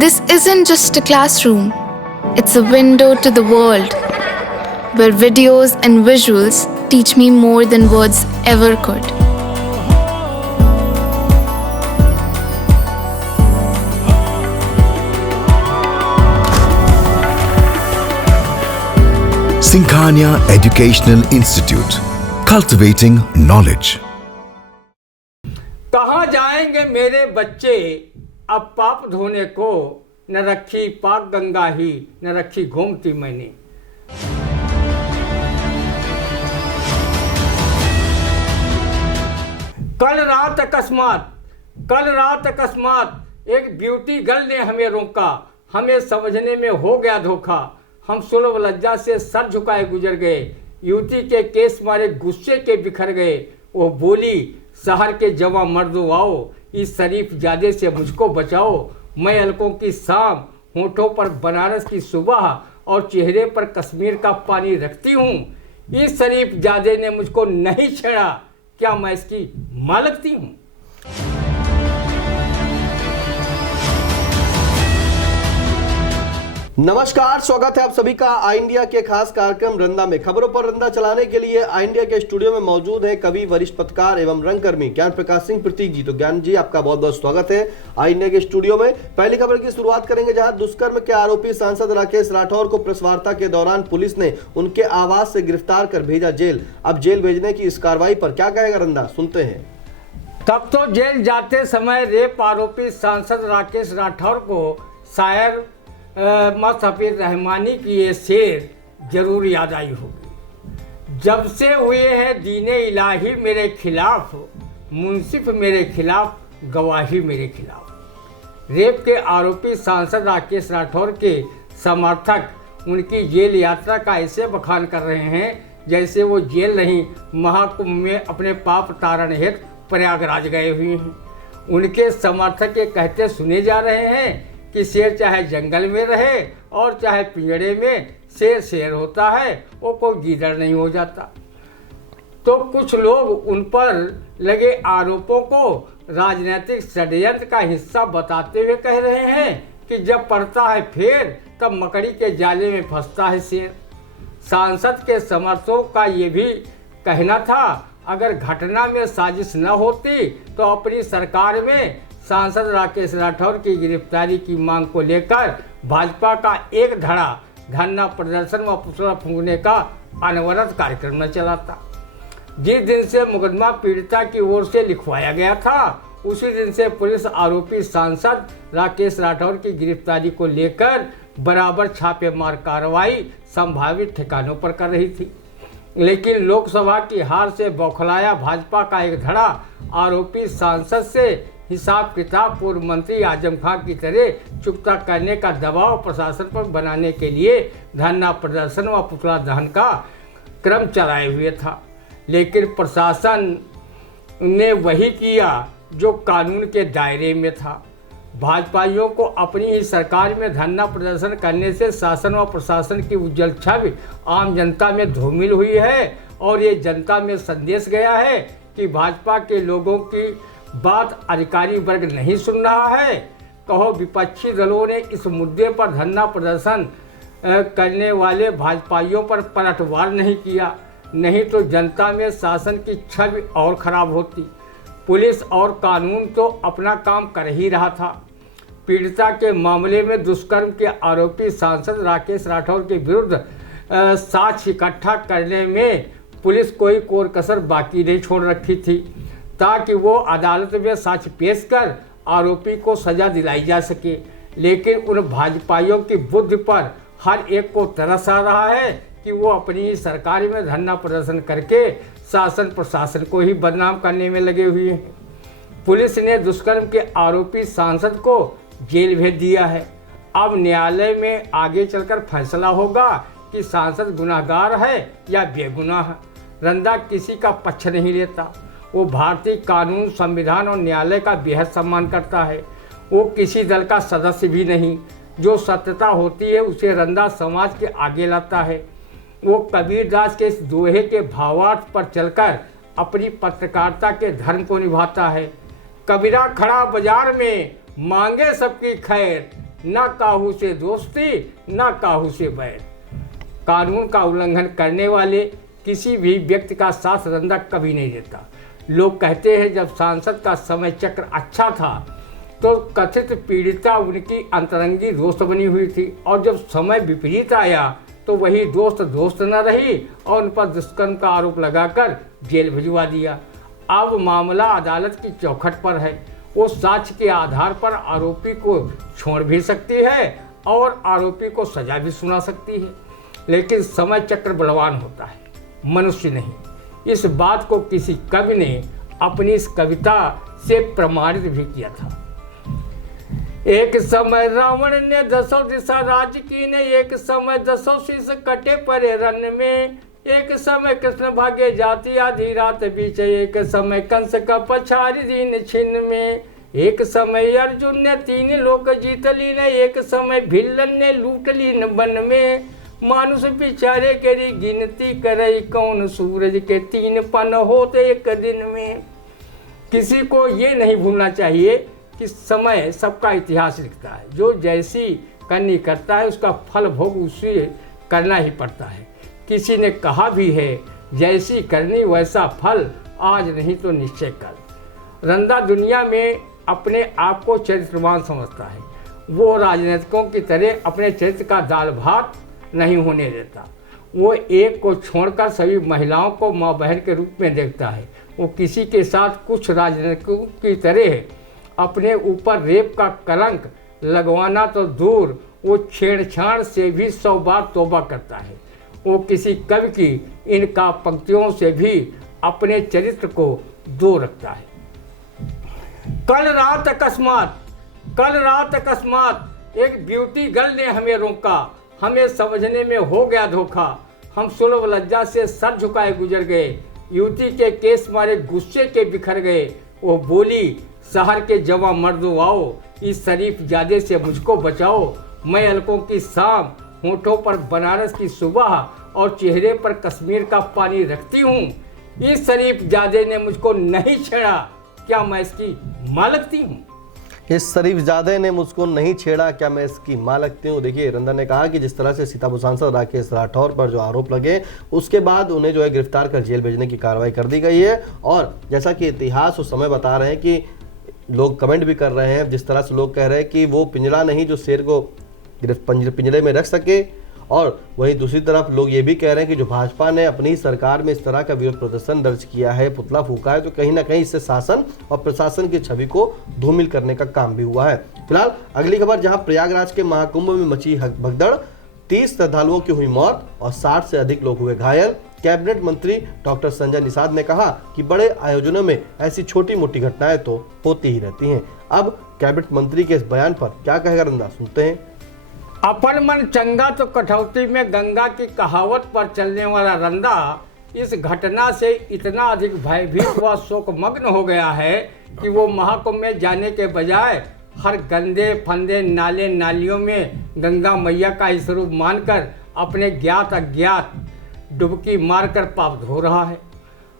This isn't just a classroom, it's a window to the world, where videos and visuals teach me more than words ever could. Sinkhania Educational Institute, cultivating knowledge. कहाँ जाएंगे मेरे बच्चे अब पाप धोने को, न रखी पाक गंगा ही, न रखी गोमती मैंने। कल रात अकस्मात एक ब्यूटी गर्ल ने हमें रोका, हमें समझने में हो गया धोखा। हम सुलभ लज्जा से सर झुकाए गुजर गए, युवती के केस मारे गुस्से के बिखर गए। वो बोली, शहर के जवां मर्दों आओ, इस शरीफ जादे से मुझको बचाओ। मैं अलकों की शाम, होठों पर बनारस की सुबह और चेहरे पर कश्मीर का पानी रखती हूँ। इस शरीफ जादे ने मुझको नहीं छेड़ा, क्या मैं इसकी मां लगती हूँ? नमस्कार, स्वागत है आप सभी का आई इंडिया के खास कार्यक्रम रंदा में। खबरों पर रंदा चलाने के लिए आई इंडिया के स्टूडियो में मौजूद है कवि, वरिष्ठ पत्रकार एवं रंगकर्मी ज्ञान प्रकाश सिंह प्रतीक जी। तो ज्ञान जी, आपका बहुत बहुत स्वागत है आई इंडिया के स्टूडियो में। पहली खबर की शुरुआत करेंगे, जहां दुष्कर्म के आरोपी सांसद राकेश राठौर को प्रेस वार्ता के दौरान पुलिस ने उनके आवास से गिरफ्तार कर भेजा जेल। अब जेल भेजने की इस कार्रवाई पर क्या कहेगा रंदा, सुनते हैं। तब तो जेल जाते समय रेप आरोपी सांसद राकेश राठौर को शायर मुस्तफिर रहमानी की ये शेर जरूर याद आई होगी। जब से हुए हैं दीने इलाही मेरे खिलाफ, मुंसिफ मेरे खिलाफ, गवाही मेरे खिलाफ। रेप के आरोपी सांसद राकेश राठौर के समर्थक उनकी जेल यात्रा का ऐसे बखान कर रहे हैं जैसे वो जेल नहीं, महाकुंभ में अपने पाप तारण हेतु प्रयागराज गए हुए हैं। उनके समर्थक ये कहते सुने जा रहे हैं कि शेर चाहे जंगल में रहे और चाहे पिंजड़े में, शेर शेर होता है, वो कोई गीदड़ नहीं हो जाता। तो कुछ लोग उन पर लगे आरोपों को राजनीतिक षड्यंत्र का हिस्सा बताते हुए कह रहे हैं कि जब पड़ता है फेर तब मकड़ी के जाले में फंसता है शेर। सांसद के समर्थकों का ये भी कहना था, अगर घटना में साजिश न होती तो अपनी सरकार में सांसद राकेश राठौर की गिरफ्तारी की मांग को लेकर भाजपा का एक धड़ा धरना प्रदर्शन व पुतला फूंकने का अनवरत कार्यक्रम न चलाता। जिस दिन से मुकदमा पीड़िता की ओर से लिखवाया गया था, उसी दिन से पुलिस आरोपी सांसद राकेश राठौर की गिरफ्तारी को लेकर बराबर छापेमार कार्रवाई संभावित ठिकानों पर कर रही थी। लेकिन लोकसभा की हार से बौखलाया भाजपा का एक धड़ा आरोपी सांसद से हिसाब किताब पूर्व मंत्री आजम खां की तरह चुकता करने का दबाव प्रशासन पर बनाने के लिए धरना प्रदर्शन व पुतला दहन का क्रम चलाए हुए था। लेकिन प्रशासन ने वही किया जो कानून के दायरे में था। भाजपाइयों को अपनी ही सरकार में धरना प्रदर्शन करने से शासन व प्रशासन की उज्जवल छवि आम जनता में धूमिल हुई है और ये जनता में संदेश गया है कि भाजपा के लोगों की बात अधिकारी वर्ग नहीं सुन रहा है। कहो विपक्षी दलों ने इस मुद्दे पर धरना प्रदर्शन करने वाले भाजपाइयों पर पलटवार नहीं किया, नहीं तो जनता में शासन की छवि और खराब होती। पुलिस और कानून तो अपना काम कर ही रहा था। पीड़िता के मामले में दुष्कर्म के आरोपी सांसद राकेश राठौर के विरुद्ध साक्ष्य इकट्ठा करने में पुलिस कोई कोर कसर बाकी नहीं छोड़ रखी थी, ताकि वो अदालत में साक्ष्य पेश कर आरोपी को सजा दिलाई जा सके। लेकिन उन भाजपाइयों की बुद्धि पर हर एक को तरस आ रहा है कि वो अपनी सरकार में धरना प्रदर्शन करके शासन प्रशासन को ही बदनाम करने में लगे हुए हैं। पुलिस ने दुष्कर्म के आरोपी सांसद को जेल भेज दिया है। अब न्यायालय में आगे चलकर फैसला होगा कि सांसद गुनाहगार है या बेगुनाह। रंदा किसी का पक्ष नहीं लेता। वो भारतीय कानून, संविधान और न्यायालय का बेहद सम्मान करता है। वो किसी दल का सदस्य भी नहीं। जो सत्यता होती है उसे रंदा समाज के आगे लाता है। वो कबीरदास के इस दोहे के भावार्थ पर चलकर अपनी पत्रकारिता के धर्म को निभाता है। कबीरा खड़ा बाजार में मांगे सबकी खैर, ना काहू से दोस्ती ना काहू से बैर। कानून का उल्लंघन करने वाले किसी भी व्यक्ति का साथ रंदा कभी नहीं देता। लोग कहते हैं जब सांसद का समय चक्र अच्छा था तो कथित पीड़िता उनकी अंतरंगी दोस्त बनी हुई थी, और जब समय विपरीत आया तो वही दोस्त न रही और उन पर दुष्कर्म का आरोप लगाकर जेल भिजवा दिया। अब मामला अदालत की चौखट पर है। वो साक्ष्य के आधार पर आरोपी को छोड़ भी सकती है और आरोपी को सजा भी सुना सकती है, लेकिन समय चक्र बलवान होता है, मनुष्य नहीं। इस बात को किसी कवि ने अपनी इस कविता से प्रमाणित भी किया था। एक समय रावण ने 10 दिशा राज की ने, एक समय 10 शीश कटे परे रन में, एक समय कृष्ण भाग्य जाति आधी रात बीच, एक समय कंस का पछारी दीन छिन्न में, एक समय अर्जुन ने 3 लोक जीत ली ने, एक समय भिल्लन ने लूट ली न वन में, मानुष बिचारे करी गिनती करई कौन, सूरज के 3 पन होते एक दिन में। किसी को ये नहीं भूलना चाहिए कि समय सबका इतिहास लिखता है। जो जैसी करनी करता है उसका फल भोग उसे करना ही पड़ता है। किसी ने कहा भी है जैसी करनी वैसा फल, आज नहीं तो निश्चय कल। रंदा दुनिया में अपने आप को चरित्रवान समझता है। वो राजनीतिकों की तरह अपने चरित्र का दाल भात नहीं होने देता। वो एक को छोड़कर सभी महिलाओं को माँ बहन के रूप में देखता है। वो किसी के साथ कुछ राजनीतिकों की तरह अपने ऊपर रेप का कलंक लगवाना तो दूर, वो छेड़छाड़ से भी 100 बार तौबा करता है। वो किसी कवि की इन काव्य पंक्तियों से भी अपने चरित्र को दूर रखता है। कल रात अकस्मात एक ब्यूटी गर्ल ने हमें रोका, हमें समझने में हो गया धोखा, हम सुलभ लज्जा से सर झुकाए गुजर गए, युवती के केस मारे गुस्से के बिखर गए। वो बोली शहर के जवां मर्दों आओ, इस शरीफ जादे से मुझको बचाओ, मैं अलकों की शाम, होठों पर बनारस की सुबह और चेहरे पर कश्मीर का पानी रखती हूँ। इस शरीफ जादे ने मुझको नहीं छेड़ा, क्या मैं इसकी माँ लगती हूँ? इस शरीफजादे ने मुझको नहीं छेड़ा, क्या मैं इसकी माँ लगती हूँ। देखिए रंदा ने कहा कि जिस तरह से सीतापुर सांसद राकेश राठौर पर जो आरोप लगे उसके बाद उन्हें जो है गिरफ्तार कर जेल भेजने की कार्रवाई कर दी गई है। और जैसा कि इतिहास उस समय बता रहे हैं कि लोग कमेंट भी कर रहे हैं, जिस तरह से लोग कह रहे हैं कि वो पिंजरा नहीं जो शेर को पिंजरे में रख सके, और वहीं दूसरी तरफ लोग ये भी कह रहे हैं कि जो भाजपा ने अपनी सरकार में इस तरह का विरोध प्रदर्शन दर्ज किया है, पुतला फूका है, तो कहीं ना कहीं इससे शासन और प्रशासन की छवि को धूमिल करने का काम भी हुआ है। फिलहाल अगली खबर, जहां प्रयागराज के महाकुंभ में मची भगदड़, 30 श्रद्धालुओं की हुई मौत और 60 से अधिक लोग हुए घायल। कैबिनेट मंत्री डॉक्टर संजय निषाद ने कहा कि बड़े आयोजनों में ऐसी छोटी मोटी घटनाएं तो होती ही रहती हैं। अब कैबिनेट मंत्री के इस बयान पर क्या कहेगा रंदा, सुनते हैं। अपन मन चंगा तो कठौती में गंगा की कहावत पर चलने वाला रंदा इस घटना से इतना अधिक भयभीत व शोकमग्न हो गया है कि वो महाकुंभ में जाने के बजाय हर गंदे फंदे नाले नालियों में गंगा मैया का ही स्वरूप मानकर अपने ज्ञात अज्ञात डुबकी मारकर पाप धो रहा है।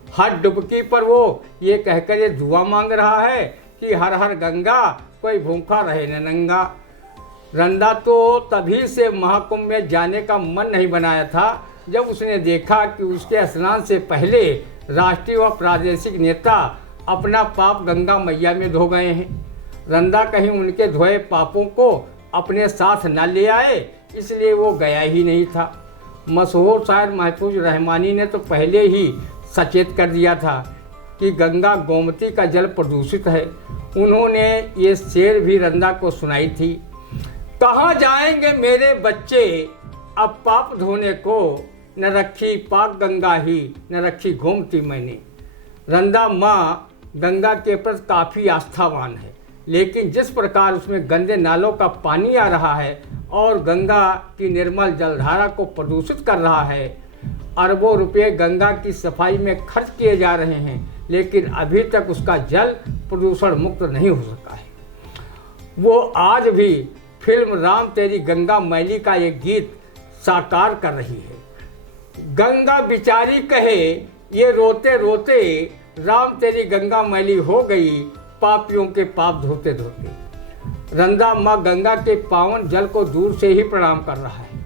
हर डुबकी पर वो ये कहकर ये दुआ मांग रहा है कि हर हर गंगा, कोई भूखा रहे न नंगा। रंदा तो तभी से महाकुंभ में जाने का मन नहीं बनाया था जब उसने देखा कि उसके स्नान से पहले राष्ट्रीय व प्रादेशिक नेता अपना पाप गंगा मैया में धो गए हैं। रंदा कहीं उनके धोए पापों को अपने साथ न ले आए, इसलिए वो गया ही नहीं था। मशहूर शायर महफूज रहमानी ने तो पहले ही सचेत कर दिया था कि गंगा गोमती का जल प्रदूषित है। उन्होंने ये शेर भी रंदा को सुनाई थी, कहाँ जाएंगे मेरे बच्चे अब पाप धोने को, न रखी पाक गंगा ही न रखी गोमती मैंने। रंदा माँ गंगा के प्रति काफ़ी आस्थावान है, लेकिन जिस प्रकार उसमें गंदे नालों का पानी आ रहा है और गंगा की निर्मल जलधारा को प्रदूषित कर रहा है, अरबों रुपए गंगा की सफाई में खर्च किए जा रहे हैं, लेकिन अभी तक उसका जल प्रदूषण मुक्त नहीं हो सका है। वो आज भी फिल्म राम तेरी गंगा मैली का एक गीत साकार कर रही है। गंगा बिचारी कहे ये रोते रोते, राम तेरी गंगा मैली हो गई पापियों के पाप धोते धोते। रंदा माँ गंगा के पावन जल को दूर से ही प्रणाम कर रहा है।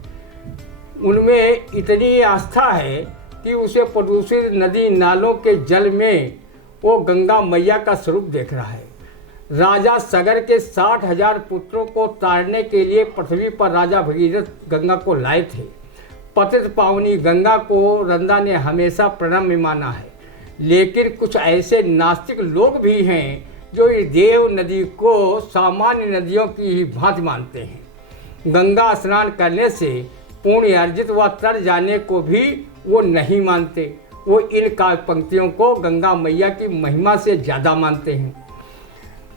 उनमें इतनी आस्था है कि उसे प्रदूषित नदी नालों के जल में वो गंगा मैया का स्वरूप देख रहा है। राजा सगर के 60,000 पुत्रों को तारने के लिए पृथ्वी पर राजा भगीरथ गंगा को लाए थे। पतित पावनी गंगा को रंदा ने हमेशा प्रणम्य माना है, लेकिन कुछ ऐसे नास्तिक लोग भी हैं जो इस देव नदी को सामान्य नदियों की ही भांति मानते हैं। गंगा स्नान करने से पुण्य अर्जित व तर जाने को भी वो नहीं मानते। वो इन काव्य पंक्तियों को गंगा मैया की महिमा से ज़्यादा मानते हैं।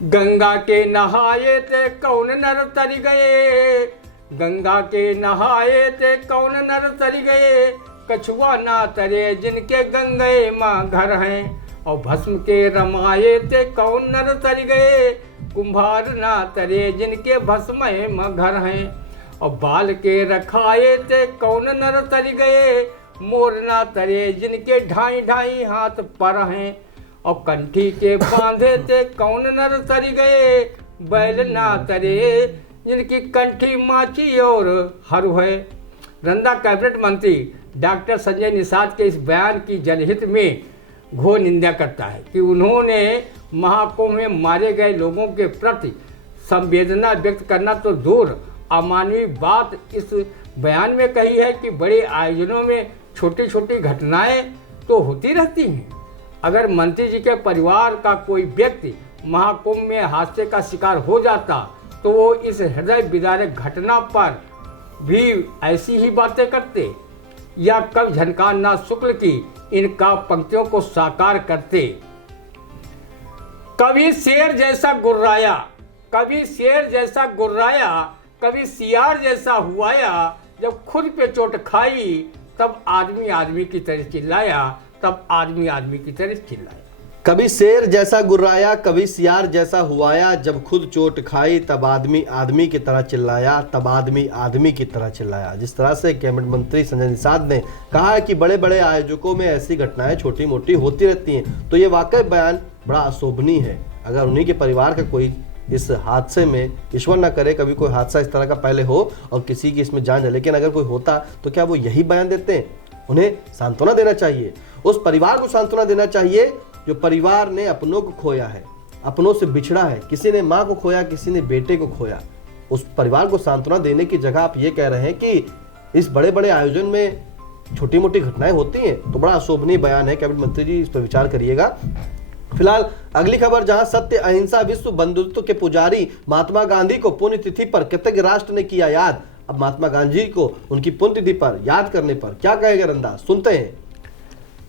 गंगा के नहाए ते कौन नर तर गए, गंगा के नहाए ते कौन नर तर गए, कछुआ ना तरे जिनके गंगे माँ घर हैं, और भस्म के रमाए ते कौन नर तर गए, कुम्हार ना तरे जिनके भस्म माँ घर हैं, और बाल के रखाए ते कौन नर तर गए, मोर ना तरे जिनके ढाई ढाई हाथ पर हैं, और कंठी के बांधे ते कौन नर तर गए, बैल ना तरे जिनकी कंठी माची और हरू है। रंदा कैबिनेट मंत्री डॉक्टर संजय निषाद के इस बयान की जनहित में घोर निंदा करता है कि उन्होंने महाकुंभ में मारे गए लोगों के प्रति संवेदना व्यक्त करना तो दूर, अमानवीय बात इस बयान में कही है कि बड़े आयोजनों में छोटी छोटी घटनाएं तो होती रहती हैं। अगर मंत्री जी के परिवार का कोई व्यक्ति महाकुंभ में हादसे का शिकार हो जाता तो वो इस हृदय विदारक घटना पर भी ऐसी ही बातें करते, या कब झनकार नाथ शुक्ल की इन काव्य पंक्तियों को साकार करते। कभी शेर जैसा गुर्राया, कभी शेर जैसा गुर्राया, कभी सियार जैसा हुआया, जब खुद पे चोट खाई तब आदमी आदमी की तरह चिल्लाया, तब आदमी आदमी की तरह चिल्लाया। कभी शेर जैसा गुर्राया, कभी सियार जैसा हुआया, जब खुद चोट खाई तब आदमी आदमी की तरह चिल्लाया, तब आदमी आदमी की तरह चिल्लाया। जिस तरह से कैबिनेट मंत्री संजय निषाद ने कहा है कि बड़े बड़े आयोजकों में ऐसी घटनाएं छोटी मोटी होती रहती हैं, तो ये वाकई बयान बड़ा अशोभनीय है। अगर उन्हीं के परिवार का कोई इस हादसे में, ईश्वर ना करे कभी कोई हादसा इस तरह का पहले हो और किसी की इसमें जान जाए, लेकिन अगर कोई होता तो क्या वो यही बयान देते हैं? उन्हें सांत्वना देना चाहिए, उस परिवार को सांत्वना देना चाहिए जो परिवार ने अपनों को खोया है, अपनों से बिछड़ा है। किसी ने माँ को खोया, किसी ने बेटे को खोया। उस परिवार को सांत्वना देने की जगह आप ये कह रहे हैं कि इस बड़े बड़े आयोजन में छोटी मोटी घटनाएं होती हैं, तो बड़ा अशोभनीय बयान है। कैबिनेट मंत्री जी इस पर विचार करिएगा। फिलहाल अगली खबर, जहां सत्य अहिंसा विश्व बंधुत्व के पुजारी महात्मा गांधी को पुण्यतिथि पर कृतज्ञ राष्ट्र ने किया याद। अब महात्मा गांधी को उनकी पुण्यतिथि पर याद करने पर क्या कहेगा रंदा, सुनते हैं।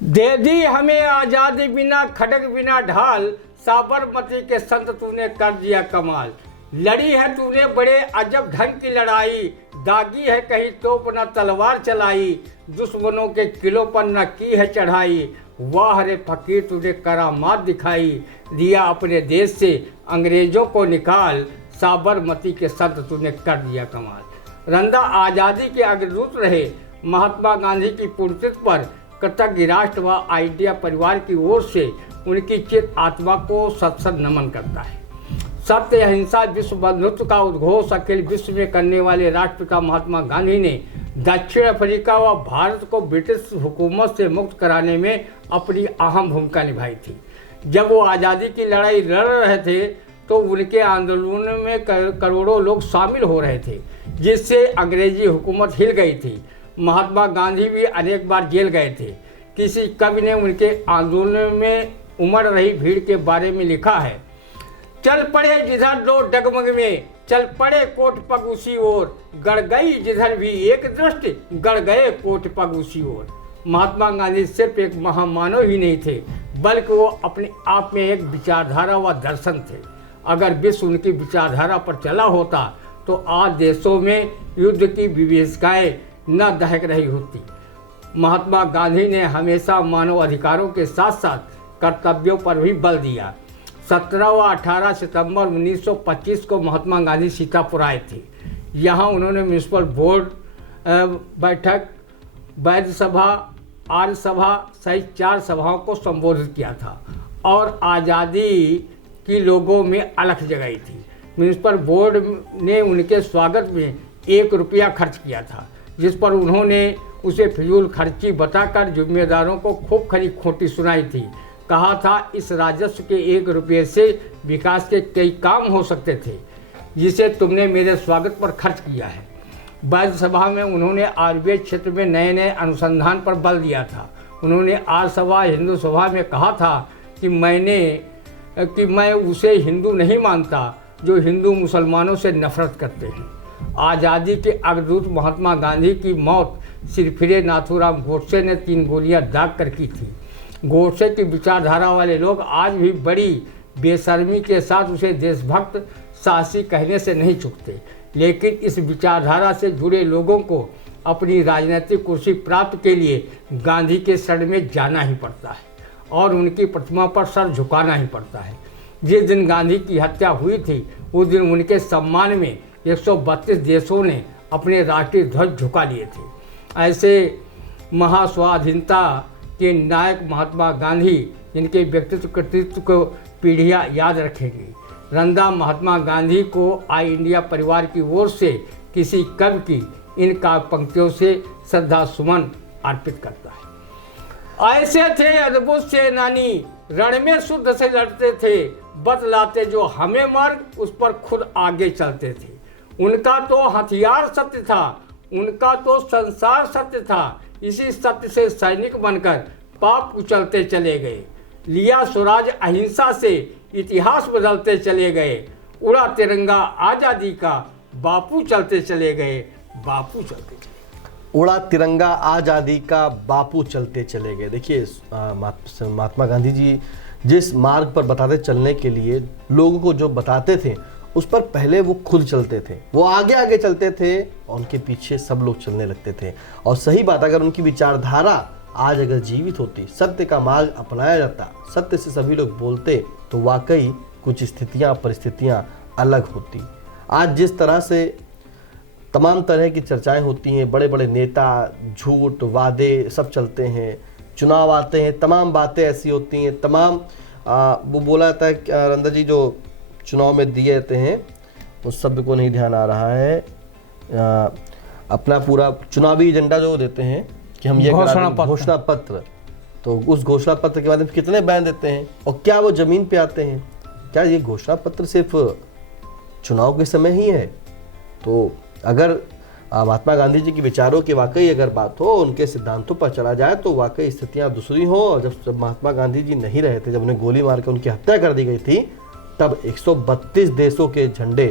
दे दी हमें आजादी बिना खड़ग बिना ढाल, साबरमती के संत तूने कर दिया कमाल। लड़ी है तूने बड़े अजब ढंग की लड़ाई, दागी है कहीं तोप न तलवार चलाई, दुश्मनों के किलों पर न की है चढ़ाई। वाह रे फकीर तूने करामात दिखाई, दिया अपने देश से अंग्रेजों को निकाल, साबरमती के संत तूने कर दिया कमाल। रंदा आज़ादी के अग्रदूत रहे। महात्मा गांधी की पुण्यतिथि पर कृतज्ञ राष्ट्र व इंडिया परिवार की ओर से उनकी चित आत्मा को सत नमन करता है। सत्य अहिंसा विश्व बंधुत्व का उद्घोष अखिल विश्व में करने वाले राष्ट्रपिता महात्मा गांधी ने दक्षिण अफ्रीका व भारत को ब्रिटिश हुकूमत से मुक्त कराने में अपनी अहम भूमिका निभाई थी। जब वो आज़ादी की लड़ाई लड़ रहे थे तो उनके आंदोलन में करोड़ों लोग शामिल हो रहे थे, जिससे अंग्रेजी हुकूमत हिल गई थी। महात्मा गांधी भी अनेक बार जेल गए थे। किसी कवि ने उनके आंदोलन में उमड़ रही भीड़ के बारे में लिखा है, चल पड़े जिधर दो डगमग में, चल पड़े कोट पग उसी ओर, गड़ गई जिधर भी एक दृष्टि, गड़ गए कोट पग उसी ओर। महात्मा गांधी सिर्फ एक महामानव ही नहीं थे, बल्कि वो अपने आप में एक विचारधारा व दर्शन थे। अगर विश्व उनकी विचारधारा पर चला होता तो आज देशों में युद्ध की विभीषिकाएं न दहक रही होती। महात्मा गांधी ने हमेशा मानव अधिकारों के साथ साथ कर्तव्यों पर भी बल दिया। 17 व 18 सितंबर 1925 को महात्मा गांधी सीतापुर आए थे। यहाँ उन्होंने म्यूनसिपल बोर्ड बैठक, वैद्य सभा, आर्य सभा सहित 4 सभाओं को संबोधित किया था और आज़ादी की लोगों में अलख जगाई थी। म्यूनिसिपल बोर्ड ने उनके स्वागत में 1 रुपया खर्च किया था, जिस पर उन्होंने उसे फिजूल खर्ची बताकर जिम्मेदारों को खूब खरी खोटी सुनाई थी। कहा था इस राजस्व के 1 रुपये से विकास के कई काम हो सकते थे, जिसे तुमने मेरे स्वागत पर खर्च किया है। राज्य सभा में उन्होंने आयुर्वेद क्षेत्र में नए नए अनुसंधान पर बल दिया था। उन्होंने आर्य सभा हिंदू सभा में कहा था कि मैं उसे हिंदू नहीं मानता जो हिंदू मुसलमानों से नफरत करते हैं। आज़ादी के अग्रदूत महात्मा गांधी की मौत सिरफिरे नाथूराम गोडसे ने 3 गोलियां दाग कर की थी। गोडसे की विचारधारा वाले लोग आज भी बड़ी बेशर्मी के साथ उसे देशभक्त साहसी कहने से नहीं चूकते, लेकिन इस विचारधारा से जुड़े लोगों को अपनी राजनीतिक कुर्सी प्राप्त के लिए गांधी के शरण में जाना ही पड़ता है और उनकी प्रतिमा पर सर झुकाना ही पड़ता है। जिस दिन गांधी की हत्या हुई थी उस दिन उनके सम्मान में 132 देशों ने अपने राष्ट्रीय ध्वज झुका लिए थे। ऐसे महास्वाधीनता के नायक महात्मा गांधी, जिनके व्यक्तित्व कृतित्व को पीढ़ियाँ याद रखेंगी। रंदा महात्मा गांधी को आई इंडिया परिवार की ओर से किसी कवि की इन काव्य पंक्तियों से श्रद्धा सुमन अर्पित करता है। ऐसे थे अद्भुत सेनानी, रण में शुद्ध से लड़ते थे, बतलाते जो हमें मार्ग उस पर खुद आगे चलते थे। उनका तो हथियार सत्य था, उनका तो संसार सत्य था, इसी सत्य से सैनिक बनकर पाप कुचलते चले गए। लिया स्वराज अहिंसा से इतिहास बदलते चले गए। उड़ा तिरंगा आज़ादी का, बापू चलते चले गए, बापू चलते चले गए। उड़ा तिरंगा आज़ादी का, बापू चलते चले गए। देखिए महात्मा गांधी जी जिस मार्ग पर बताते चलने के लिए लोगों को जो बताते थे उस पर पहले वो खुद चलते थे, वो आगे आगे चलते थे और उनके पीछे सब लोग चलने लगते थे। और सही बात, अगर उनकी विचारधारा आज अगर जीवित होती, सत्य का मार्ग अपनाया जाता, सत्य से सभी लोग बोलते, तो वाकई कुछ स्थितियां परिस्थितियां अलग होती। आज जिस तरह से तमाम तरह की चर्चाएं होती हैं, बड़े बड़े नेता, झूठ वादे सब चलते हैं, चुनाव आते हैं, तमाम बातें ऐसी होती हैं, तमाम वो बोला जाता है रंदा जी जो चुनाव में दिए जाते हैं, उस शब्द को नहीं ध्यान आ रहा है, अपना पूरा चुनावी एजेंडा जो देते हैं कि हम ये घोषणा पत्र, तो उस घोषणा पत्र के माध्यम से कितने बयान देते हैं और क्या वो जमीन पे आते हैं? क्या ये घोषणा पत्र सिर्फ चुनाव के समय ही है? तो अगर महात्मा गांधी जी के विचारों की वाकई अगर बात हो, उनके सिद्धांतों पर चला जाए, तो वाकई स्थितियां दूसरी हो। और जब महात्मा गांधी जी नहीं रहे थे, जब उन्हें गोली मार के उनकी हत्या कर दी गई थी, तब 132 देशों के झंडे,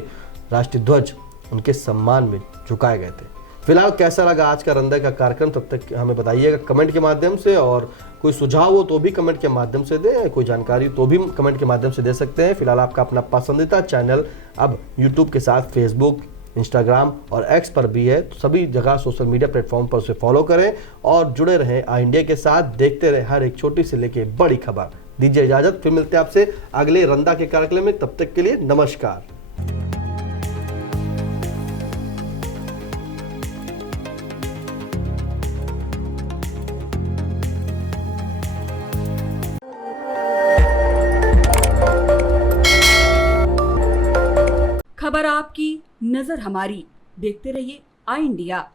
राष्ट्रीय ध्वज उनके सम्मान में झुकाए गए थे। फिलहाल कैसा लगा आज का रंदा का कार्यक्रम, तब तक हमें बताइएगा कमेंट के माध्यम से, और कोई सुझाव हो तो भी कमेंट के माध्यम से दें, कोई जानकारी तो भी कमेंट के माध्यम से दे सकते हैं। फिलहाल आपका अपना पसंदीदा चैनल अब यूट्यूब के साथ फेसबुक, इंस्टाग्राम और एक्स पर भी है, तो सभी जगह सोशल मीडिया प्लेटफॉर्म पर उसे फॉलो करें और जुड़े रहें आई इंडिया के साथ। देखते रहे हर एक छोटी से लेके बड़ी खबर। दीजिए इजाजत, फिर मिलते हैं आपसे अगले रंदा के कार्यक्रम में। तब तक के लिए नमस्कार। खबर आपकी, नजर हमारी। देखते रहिए आई इंडिया।